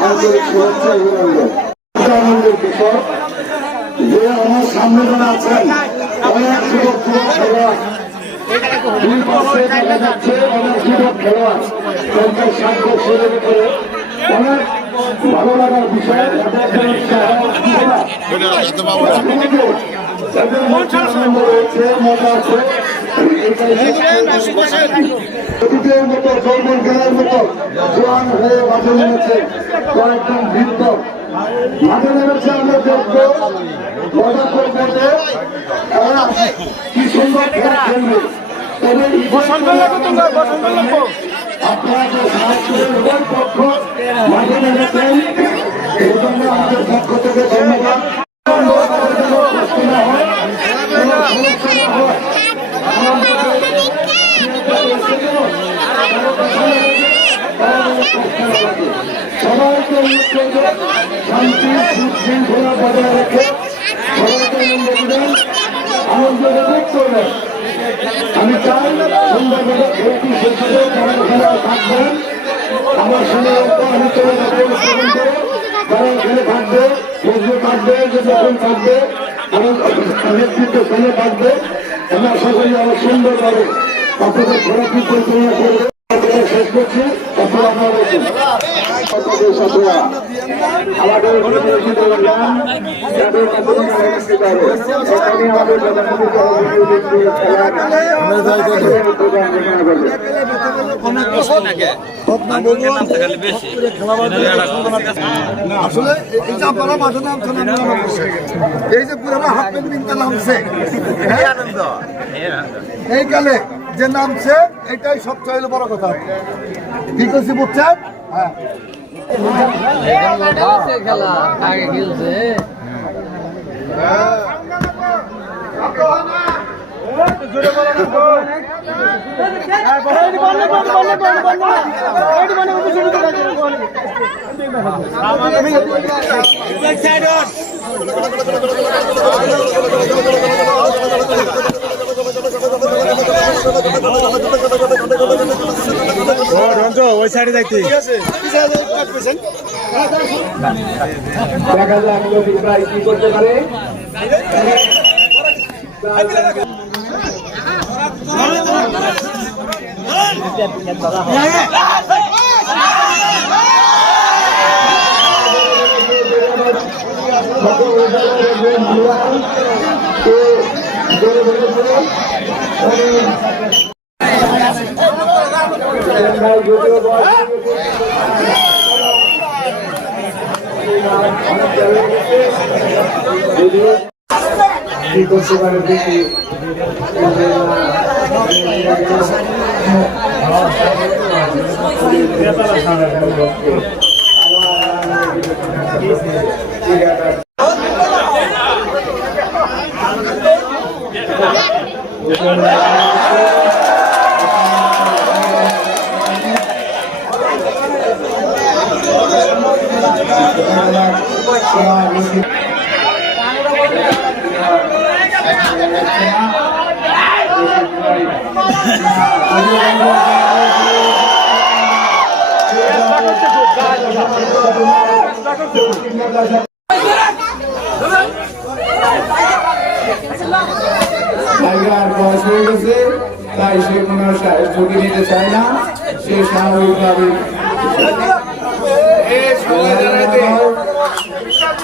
আন্তরিক শুভেচ্ছা অভিনন্দন আনন্দের বিষয় যে সামনে যারা আছেন অনেক যুবক যুবক খেলোয়াড়। দুই পাশে দেখা যাচ্ছে অনেক অনেক ভালো লাগার বিষয় রয়েছে আছে অতীতের মতো জন্মন খেলার মতো জোয়ান হয়ে মাঠে নেমেছে কয়েকজন বৃদ্ধ। মাঠে নেমেছে আমরা দেখব মজা করব কি সুন্দর খেলা খেলবে। তবে আপনারা যে পক্ষ মাঠে নেমেছেন এই জন্য আমাদের পক্ষ থেকে ধন্যবাদ সবাইকে শান্তি শৃঙ্খলা বজায় রেখে সবাইকে আনন্দ দিবেন আনন্দ উপভোগ করবেন আমি চাই সুন্দরভাবে শেষ হবে যারা থাকবেন আমার সঙ্গে আমি চলে যাব যারা থাকবে থাকবে, যে থাকবে আমার নেতৃত্ব স্থানে থাকবে, আমরা সকলে আরও সুন্দরভাবে আপনাদের ঘোরাফি পরিচালনা করবে শেষ করছি। আমাদের আসলে এই যে আপনারা মাঠে নামছেন এই যে পুরানো হাফ প্যান্ট নামছে। এই কালে যে নামছে এটাই সবচেয়ে বড় কথা। ঠিক আছে বুঝছেন খেলছে ওই সাইডে যাইতে। দেখা যাক ভাই কি করতে পারে কি করতে পারে দেখি টাইগার বয়স হয়ে গেছে তাই সে কোনো ঝুঁকি নিতে চায় না। সে স্বাভাবিকভাবে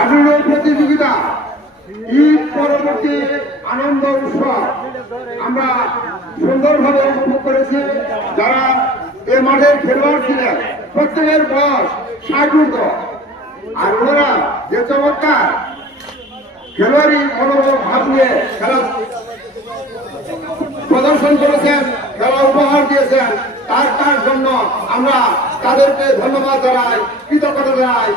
আনন্দ প্রতিযোগিতা, ঈদ পরবর্তী আনন্দ উৎসব। আমরা সুন্দরভাবে উপভোগ করেছি। যারা এ মাঠের খেলোয়াড় ছিলেন, প্রত্যেকের বয়স ষাট আর ওনারা যে চমৎকার খেলোয়াড়ি মনোভাব ভাব খেলা প্রদর্শন করেছেন, খেলা উপহার তার তার জন্য আমরা তাদেরকে ধন্যবাদ জানাই কৃতজ্ঞতা জানাই।